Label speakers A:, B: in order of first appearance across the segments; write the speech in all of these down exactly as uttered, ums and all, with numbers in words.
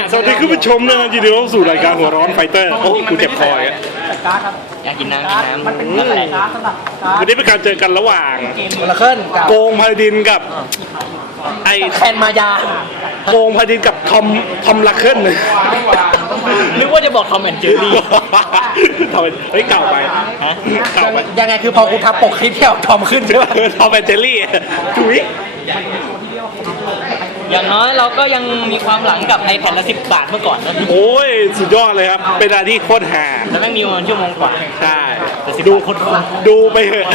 A: สวัสดีคุณผู้ชมนะยินดีต้อนรับสู่รายการหัวร้อนไฟเตอร์โอ้กูเจ็บคออ่ะ
B: การ์ดครับ
C: อยากกินน้ำกินน้ำ
B: มันเป็นการ์ดการ์ดสำหรับการ์
A: วัน
B: ด
A: นี้เป็นการเจอกันระหว่าง
B: โอลาเคิลกับ
A: โกงพาดินกับไอ
B: แคนมายา
A: โกงพาดินกับทอมทอมลักเคิล
C: นึกว่าจะบอกทอมแอนด์เจอรี่
A: ทอมเฮ้ยเก่าไป
C: ฮะ
A: เก่าไป
B: ยังไงคือพอกูทับปกคลิปที่เอาทอมขึ้นใช่ไหม
A: ทอมแอนเจอรี่ถุย
C: อย่างน้อยเราก็ยังมีความหลังกับไอแผ่นละสิบบาทเมื่อก่อนนะ
A: โอ้ยสุดยอดเลยครับเป็นอะไรที่โคตรหา
C: แล้วแม่งมีประมาณชั่วโมงกว่า
A: ใช่ดูดูไปเถอะ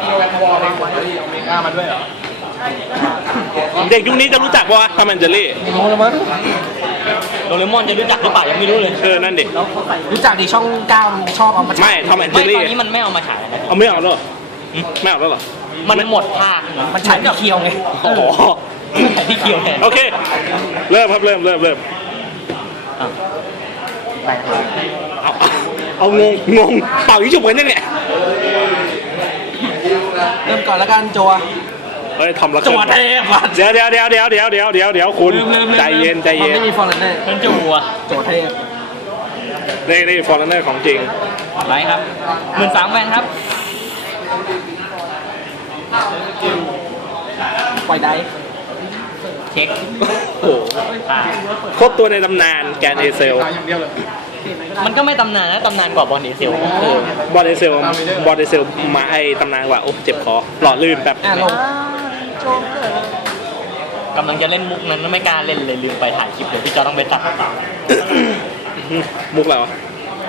A: เด็กยุคนี้จะรู้จักปะวะทอมแอนเจอรี่
B: โอ้แล้วมั้ง
C: โดเรมอนจะรู้จักหรือเปล่ายังไม่รู้เลย
A: เออนั่นดิ
B: รู้จักดิช่องเก้ามันชอบเอามา
A: ไม่ทอมแอนเจ
C: ไม่
A: อรี่
C: ตอนนี้มันไม่เอามาฉายแล้วนะ
A: เอาไม่เอาแล้วเหรอไม่เอาแล้วเหรอ
C: มันหมดภาค
B: มันฉายที่เคียวไง
A: โอ้โห
C: ฉายที่เคียวแทน
A: โอเค เริ่มครับเริ่มเริ่มเริ่ม
C: อ่ะ
A: เอาเอาเอางงงงเป่ายิงฉุบกันยังเนี่ย
B: เริ่มก่อนแล้วกันจัว
A: เฮ้ยทำละ
B: จัวเทพอ่ะ
A: เดี๋ยวเดี๋ยวเดี๋ยวเดี๋ยวเดี๋ยวเดี๋ยวเดี๋ยวเดี๋ยวคุณใจเย็นใจ
B: มัน
A: เย็น
B: ไม่มีฟอร์เรนเนอร์
C: เป็นจัว
B: จัวเทพ
A: นี่นี่ฟอร์เนอร์ของจริง
C: ไรครับหมื่นสามแวนครับ
B: ปล่อยได้
C: เช็ค
A: โอ้โห
C: อ่า
A: โคตรตัวในตำนานแกนเอเซล
C: มันก็ไม่ตำนานนะตำนานกว่าบอลดีเซลเออบ
A: อลเอเซลบอลเอเซลมาไอตำนานกว่าโอ้เจ็บคอหล่อลื่นแบบ
B: อ่ะลง
C: กำลังจะเล่นมุกนั้นแล้วไม่กล้าเล่นเลยลืมไปถ่ายคลิปเดี๋ยวพี่จอต้องไปตัด
A: มุกแล้วะ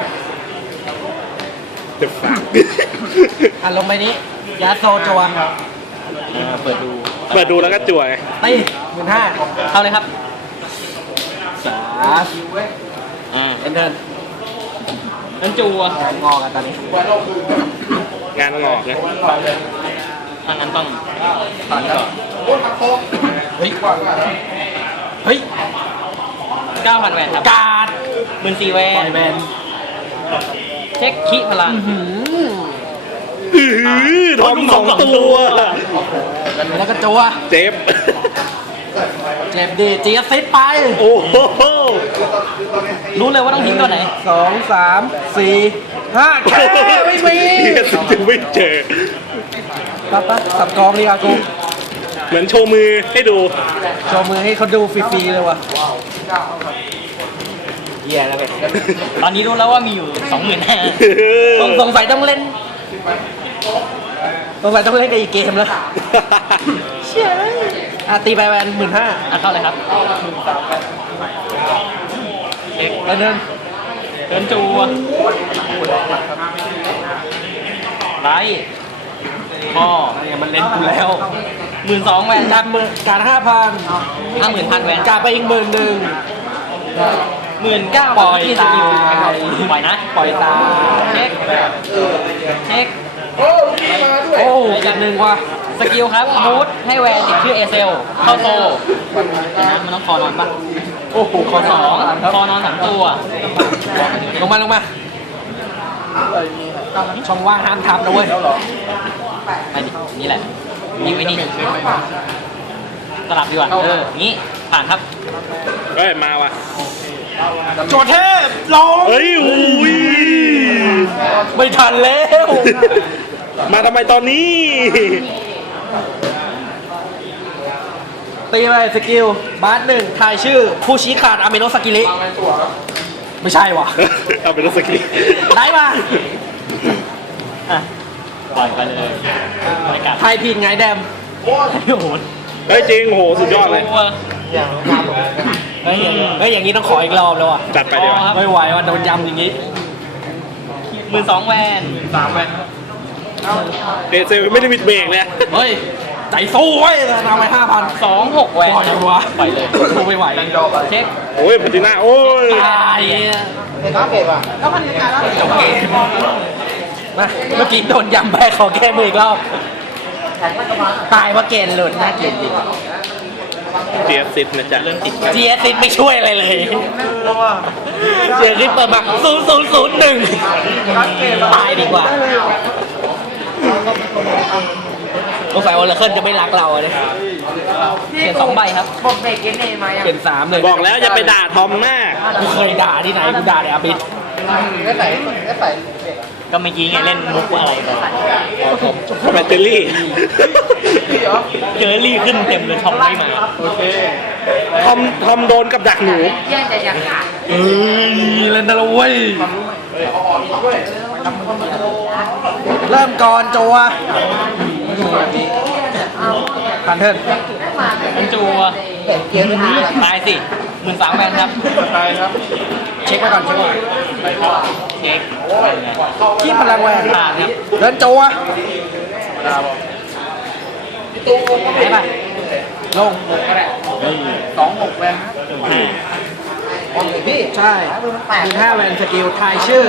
A: เจ็บฝาก
B: อ่ะลงไปนี้ยาโซจัว
C: อ่าเปิดดู
A: เปิดดูแล้วก็จั่วไง
B: ตีหมื่นห้า
C: เข้าเลยครับ
B: สาม
C: อ่า
B: เอ็นเทิร์น
C: นั่นจัว
B: งอกันตอนนี้
A: งานงอกนะ
C: ถ้างั้นต้องตอนนี้ก่อน
B: เฮ้ยเฮ้ย
C: เก้าพันแวนครับ
B: การ์ด
C: หมื่นสี่แว
B: ปล่อน ยแบน
C: เช็คคิพลัง
B: หืม
A: อื้อหือทอมสองตัว
B: แล้วก็จัว
A: เจ็บ
B: เจ็บดีจีซิดไป
A: โอ้โห
C: รู้เลยว่าต้องทิ้งตัวไหน
B: สองสามสี่ห้าแค่ไม่มี
A: เหี้ยถึงไม่เจอ
B: ปั๊บปั๊บสับกองดีกว่ากู
A: เหมือนโชว์มือให้ดู
B: โชว์มือให้เขาดูฟรีๆเลยว่ะเหี้ยแล้วแบบ
C: ตอนนี้รู้แล้วว่ามีอยู่สองหมื่นห้า
B: สงสงสัยต้องเล่นสงสัยต้องเล่นกับอีกเกมแล้วเชี่ยอ่ะตีไปแวนหมื่นห้า
C: อ่ะเข้าเลยครับเช็ค
B: แล้วเดิน
C: เดินจัวไลท์พ่อ
B: เนี่ยมันเล่นกูแล้ว
C: หมื่นสองแวนค
B: กา
C: รั
B: ร
C: บ
B: หมื่นการห้าพัน
C: ห้าหมื่นพันแวน
B: การไปอีกหมื่นหนึ่ง
C: หมื่นเก้า
B: ปล่อยตาย
C: ปล่อยนะ
B: ปล่อยตา
C: เช็คเช็ค
B: โอ้อีกหนึ่งว่ะ
C: สกิลครับบูทให้แวนติดชื่อเอเซลเข้าโซนะมันต้องคอนอนปะ
B: โอ้โหคอ
C: ส
B: ส
C: อ
B: อง ง
C: คอนอนสามตัว
B: ลงมาลงมาช่องว่างห้ามทับนะเว้ย
C: ไม่ดินี่แหละยิงไว้นี่สลับดีกว่าเอองี้ผ่านครับ
A: เฮ้ย มาว่ะ
B: โจเทพลง
A: เฮ้ยอุ้ย
B: ไม่ทันแล้ว
A: มาทำไมตอนนี้
B: ตีไปสกิลบาสหนึ่งทายชื่อ ผู้ชี้ขาดอาเมโนสกิลิไม่ใช่ว่ะ
A: เอาเป็นรถสกี
B: ได้มา
C: อ่ะปล่อยไปเลยไม่กัด
B: ทายผิดไงแดม
C: โอ้โห
A: เฮ้ยจริงโหสุดยอดเลย
C: เฮ้ย
B: เฮ้ยอย่างนี้ต้องขออีกรอบแล้วอ่ะ
A: จัดไปดีกว่า
B: ไม่ไหวว่ะโดนยำอย่างนี้
C: หมื่นสองแวนสามแวน
A: เอเซลไม่ได้มิดเบรกเลย
B: เฮ้ยใจสู้เว้ยทำไปห้าพัน
C: สองหกแวน
B: ปล่อยวะ
C: ปล่อยเลย
B: สู้ไม่ไหว
C: เช็ค
A: โอ้ยปฏินาโอ้ย
B: ตายจบเกมมาเมื่อกี้โดนยำไปขอแก้มืออีกรอบตายเพราะเกณฑ์หลุดน่าเกลียดดิ
A: เสียสิทธิ์นะจ๊ะ
C: เริ่มติด
B: จีเอสซิไม่ช่วยอะไรเลยเจอคลิปเปิดมาศูนย์ศูนย์ศูนย์หนึ่งตายดีกว่าสงสัยโอลาเคิลจะไม่รักเราเลย
C: เขียนสองใบครับ
D: ผมเบรกเกนเนมายัง
B: เป็นสามเลย
A: บอกแล้วอย่าไปด่าทอมมาก
B: กูเคยด่าที่ไหนกูด่าในอาบิด
D: ก็ใส่ก็ใส่
C: ก็เมื่อกี้ไงเล่นมุกอะไรไป
A: แบตเตอรี่
C: เจอรี่ขึ้นเต็มเลยทอมไม่มา
D: โอเค
A: ทอมทอมโดนกับดักหนู
D: แย่งแต่ยังขาด
B: เฮ้ยเล่นตะลุยเริ่มก่อนจัวพันเทิร์น
C: มันจูว
D: เกียร์ไม่ทัน
C: ตายสิหมื่นสามแวนครับ
D: ตายครับ
B: เช็คไว้ก่อนเช็คไว้ก่อน
C: เช็ค
B: ขี้พลังแวน
C: ผ่านครับ
B: เดินจัว
C: ได้ป่ะ
B: ลง
D: สองหกแวน
C: ห้า
D: พี่
B: ใช่มีห้าแวนสกิลทายชื่อ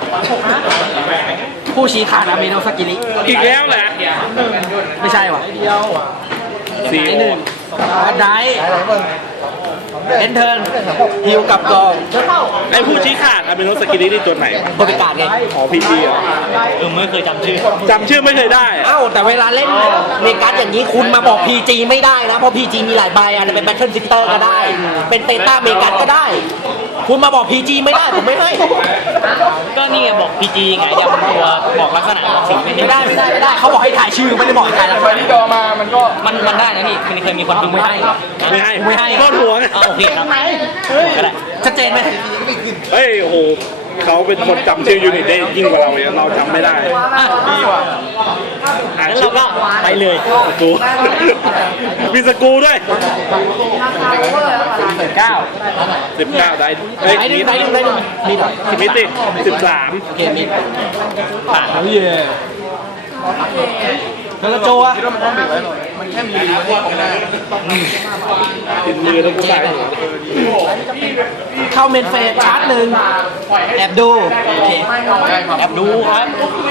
B: ผู้ชี้ขาดอาเมโนสกิลิ
A: อีกแล้วแหละ
B: ไม่ใช่ว่ะ
A: สี่
B: ไหนหนึ่งได้เอนเทิร์นฮิวกับกอง
A: ไอ้ผู้ชี้ขาดอาเมโนสกิลินี่ตัวไหนวะ
B: บริการไง
A: อ๋อพีจีเหรอ
C: เออไม่เคยจำชื่อ
A: จำชื่อไม่เคยได้อะ
B: เอ้าแต่เวลาเล่นเมกัสอย่างนี้คุณมาบอก พี จี ไม่ได้นะ เพราะ พี จี มีหลายใบอาจจะเป็นแบทเทิลซิสเตอร์ก็ได้ เป็นเตต้าเมกัสก็ได้ คุณมาบอก พี จี ไม่ได้ ผมไม่ให้
C: ก็นี่ไงบอกพีจีไงเดี๋ยวมันตัวบอกลักษณะบอกสีไม่
B: ไม่ได้ไม่ได้ไม่ได้เขาบอกให้ถ่ายชื่อไม่ได้บอกให้ถ่ายแล้ว
D: ไฟที่ดอมามันก็
C: มันมันได้นะพี่มันเคยมีคนพิมพ์ไม่ให้
A: ไม่ให้
B: ไม่ให้
A: โทษหัวไง
C: เอาโอเคครับก็ได้
B: ชัดเจนไหม
A: เฮ้ยโอ้โหเขาเป็นคนจำชื่อยูนิตได้ยิ่งกว่าเราเนี่ยเราจำไม่ได้
C: อ่ะ
D: ดีว่ะ
A: อ่าน
C: งั้น
A: ชื่
C: เรา
A: อ
C: ก็ไปเลย
A: สกูมีสกูด้วย
C: เก้า
A: สิบเก้าได้เฮ้ย
B: ไหนหนึ่
A: มี
B: งไหนหนึ่งไหนหนึ่งมีหน่อย
A: มิติสิบสาม
B: โอเคมี
C: ผ่านครับ
B: เย่แล้วก็โจอะ
D: คิดว่ามันต้องเบรกไว้หน่อยมันแค่มีดีไว้ที่หน้า
A: ติดมือแล้วกูใส่
B: เข้าเมนเฟสชาร์จหนึ่งแอบดูโอเค
C: แอบดูครับ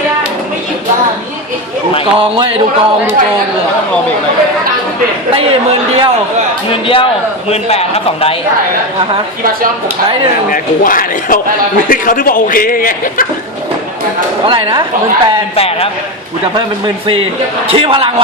B: ดูกองเว้ยดูกองดูกองเลย
D: ต้องรอเบรกหน่อย
B: ได้หมื่นเดียว
C: หมื่นเดียวหมื่นแปดครับสองได
B: อ่ะฮะได้หนึ่ง
A: ไงกูว่าแล้วเขาถึงบอกโอเคไง
B: เท่าไหร่นะหมื่นแปด
C: แปดครับ
B: กูจะเพิ่มเป็นหมื่นสี่ขี้พลังแวน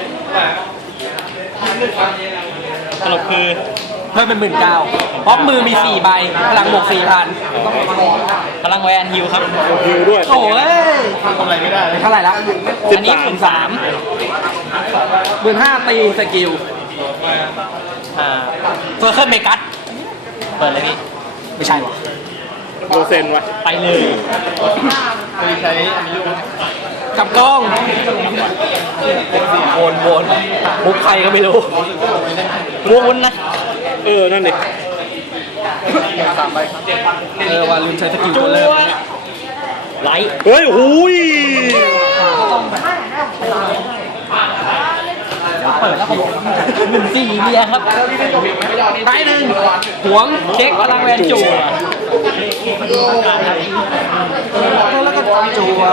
C: สรุปคือ
B: เพิ่มเป็นหมื่นเก้าเพราะมือมีสี่ใบพลังบวกสี่พัน
C: พลังแวนฮิวครับ
A: ฮิวด้วย
B: โอ้ย
D: ทำอะไรไม่ได้เลย
B: เท่าไหร่ละ
C: อันนี้หมื่นสาม
B: หมื่นห้าตีสกิล
C: อ่า
B: เซอร์เคิลเมกัส
C: เปิดเลยพี่
B: ไม่ใช่หรอ
A: โดเซนวะ
C: ไปเลย
D: เคยใช้อันนี้ด้วย
B: กับกล้องวนวนมุกใครก็ไม่รู้
C: วุ้นนะ
A: เออนั่นดิ
D: สามใบครับ
B: เออว่าลืมใช้สกิล
C: จู
B: ตัวเริ่ม
C: ไลท์
A: เฮ้ยหูย
C: เปิดแล้วผมหนึ่งสี่เบียร์ครับ
B: ได้หนึ่งหวง
C: เช็คพลังแวนจู
B: แล้วก็จัว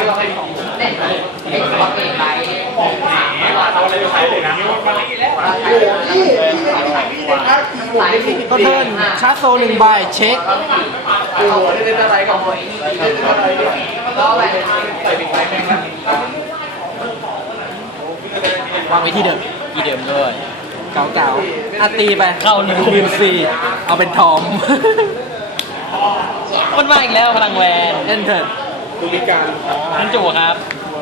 B: ก็เทิร์นชาร์จโซหนึ่งใบเช็ค วางไว้ที่เดิม
C: ที่เดิมด้วย
B: เก่าเก่าๆอ่ะตีไป
C: เข้าหนึ่ง
B: หมื่นสี่เอาเป็นทอม
C: มันมาอีกแล้วพลังแวน
B: เอนเตอร์
C: นั่นจูครับ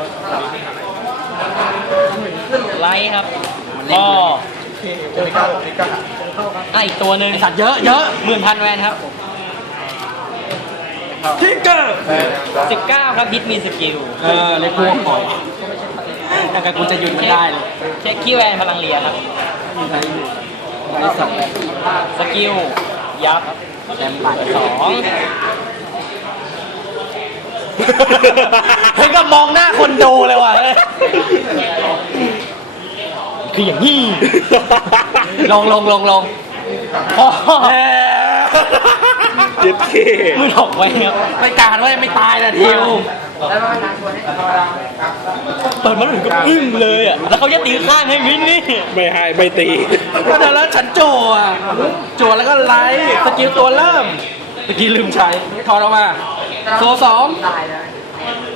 C: ไลท์ครับก็
D: โอเมก้าโอเมก้า
C: อ่ะอีกตัวหนึ่ง
B: ไอสัตว์เยอะเยอะ
C: หมื่นพันแวนครับ
B: ทิกเกอร์
C: สิบเก้าครับฮิตมีสกิล
B: เออเลยพวกหน่อยแต่กับกูจะหยุดมันได้เลย
C: เช็คขี้แวนพลังเรียครับ
B: ไอสัตว์
C: สกิล ยับ
B: แชมป์บ่าย
C: สอง
B: เฮ้ยก็มองหน้าคนดูเลยว่ะ
C: คืออย่างนี้
B: ลงลงลงลง
C: พ่อ
B: เอ้ย
A: เจ็ดเค
C: มือถกไว้ครับ
B: ไม่การเว้ยไม่ตายนะทิว
C: เปิดมาถึงก็อึ้งเลยอ่ะ แล้วเขาจะตีข้างให้วินนี่
A: ไม่ให้ไม่ตี
B: ก็เดี๋ยวแล้วฉันโจอ่ะโจแล้วก็ไลท์สกิลตัวเริ่มสกิลลืมใช้ถอดออกมาโซสอง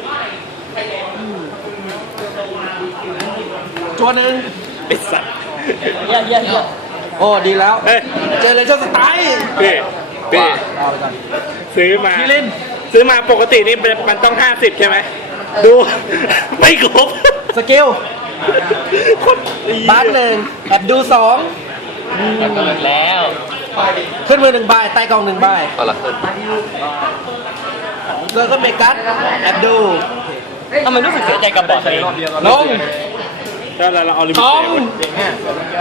B: ตัวหนึ่ง
A: ไอ้สัตว์
C: เยี่ยเยี่ยเยี่ย
B: โอ้ดีแล้ว
A: เฮ้ย
B: เจอเลยชนสไตล์
A: พี่พี่ซื้อมา
B: พี่ลิน
A: ซื้อมาปกตินี่มันต้องห้าสิบใช่ไหมดู ไม่ครบ
B: สกิล
A: โคตรดี
B: บาสหนึ่งแอบดูสอง
C: แล้วก็เลิกแล้ว
B: ขึ้นมือหนึ่งใบใต้กองหนึ่งใบ
E: ก็ละขึ้น
B: เจอก็เมกัสแอบดู
C: ทำไมรู้สึกเสียใจกับบอร์ดตัวเอง
B: ลง
A: ถ้าเราเอาลิมิ
B: ท
A: ต
B: อม
A: เซล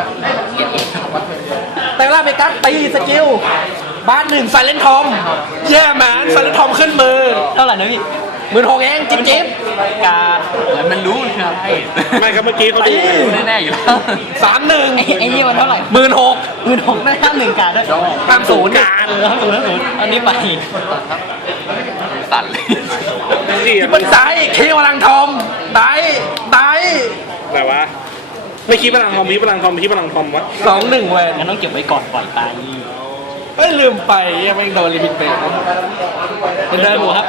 B: แต่ล่าเมกัสตีสกิลบาสหนึ่งไซเลนทอมแย่แมนไซเลนทอมขึ้นมือ
C: เท่าไหร่นะพี่
B: หมื่นหกเองจิ๊บจิ๊บ
C: กาเหมือนมันรู้มันคืออะไร
A: ไม่ครับเมื่อกี้เขาดู
C: รู้แน่ๆอยู่แล้ว
B: สามหนึ่ง
C: ไอ้ไอ้นี่มันเท่าไหร่
B: หมื่นหก
C: หมื่นหกได้ห้าหนึ่งการด้วย
B: ห้ามศูนย์
A: การ
C: เออห้าศูนย์ห้าศูนย์อันนี้ไป
E: สั่นเลย
A: นี่
B: ที่มันได้เคพลังทอมได้ได้
A: แบบว่าไม่คิดพลังทอมคิดพลังทอมคิดพลังทอมวะ
B: สองหนึ่งเวน
C: งั้นต้องเก็บไว้ก่อนปล่อยไป
B: เอ้ยลืมไปยังไม่โดนลิมิตเบรก
C: เป็นเดินดูครับ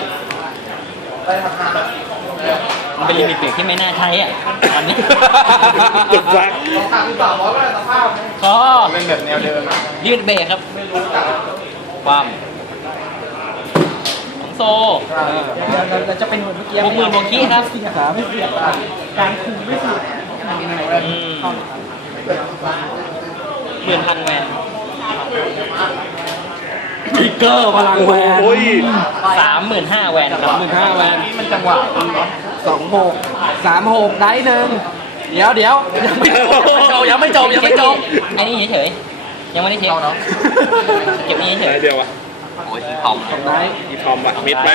C: มันเป็นลิมิตเบรกที่ไม่น่าใช้อ่ะตอนนี้
A: จุดรัก
C: ก็
D: เป็นแบบแนวเดิม
C: ยืดเบรกครับความของโซ
B: เราจะเป็นเหมือนเมื่อกี้
C: บวกหมื่นบวกขี้ครับ
B: ขาไม่เสียการคุมไม่เสีย
C: อืมหมื่นพันแวน
B: ทิกเกอร์พลังแวน
A: โอ้ย
C: สามหมื่นห้าแวนครับ
B: หมื่นห้าแวน
D: นี่มันจังหวะ
B: สองหกสามหกได้หนึ่งเดี๋ยวเดี๋ยวยังไม่จบยังไม่จบยังไม่จบ
C: ไอ้นี่เฉยๆยังไม่ได้เช็คเก็บนี่เฉ
A: ไหน
C: ย
A: เดียววะ
E: โอ้ยทอม
B: สองได้
A: มีทอมอะมิดไหม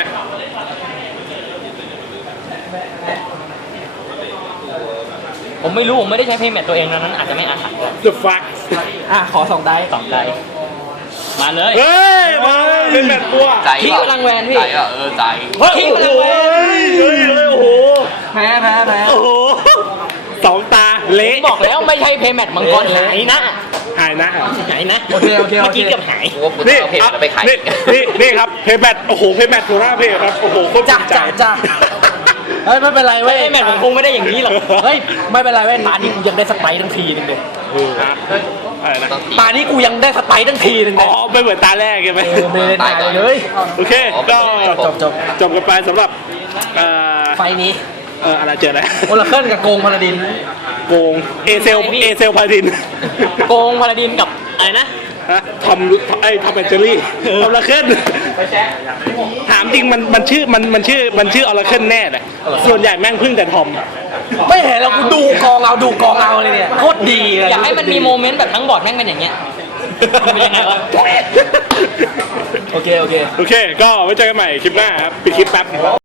C: ผมไม่รู้ผมไม่ได้ใช้เพย์แมทตัวเองดังนั้นอาจจะไม่อาถรรพ์
A: The fuck
B: อ่ะขอสองได้
C: สองได้มาเลย
A: เฮ้ยมาเป็นแบบตัว
E: ใจ
C: ขี้
E: เปล่า
C: พลังแวนพี่
E: ใจอ่ะเออใจ
A: เฮ้ยโอ้โหเฮ้ยเฮ้ยโอ้โห
B: แพ้แพ้แพ้
A: โอ้โหสองตาเละ
C: บอกแล้วไม่ใช่เพย์แมทมังกรหายนะ
A: หายนะ
C: หายนะ
B: โอเคโอเคโอ
C: เมื่อ
B: เค
C: กี้เกือบหาย
E: กูว่ากูจะ
A: นี่
E: เอาเพจ
A: อ่ะ
E: ไปขาย
A: นี่นี่นี่ครับเพย์แบทโอ้โหเพย์แบทโคราเพย์ครับโอ้โหโคตร
B: จ้า
A: จริงใจ
B: จ้าจ้าเฮ้ยไม่เป็นไรเว้ย
C: เพย์แมทผมคงไม่ได้อย่างนี้หรอก
B: เฮ้ยไม่เป็นไรเว้ยตานี้กูยังได้สไปร์ทั้งทีนึงเลย
A: ฮะอะไรนะ
E: ต้องตี
B: ตานี้กูยังได้สไปร์ทั้งทีนึงเล
A: อ๋
B: ย
A: อไม่เหมือนตาแรกใช่ไหม
B: เออไม่ได้ตายเลย
A: โอเคก็
B: จบจบ
A: จบกันไปสำหรับเอ่อ
B: ไฟนี้
A: เอ่ออะไรเจออะไร
B: โอลาเคิลกับโกงพาราดิน
A: โกงเอเซลเอเซลพาดิน
C: โกงพาราดินกับอะไรนะ
A: ฮะทอมไอ้ทอมแอนเจอรี่ทอมละเคิลถามจริงมันมันชื่อมันมันชื่อมันชื่อออร์เคิลแน่เลยส่วนใหญ่แม่งพึ่งแต่ทอม
B: ไม่เห็นแล้วกูดูกองเอาดูกองเอาเลยเนี่ยโคตรดีเลย
C: อยากให้มันมีโมเมนต์แบบทั้งบอร์ดแม่งเป็นอย่างเงี้ยมันเป็นยังไงวะ
B: โอเคโอเค
A: โอเค ก็ไว้เจอกันใหม่คลิปหน้าครับปิดคลิปแป๊บ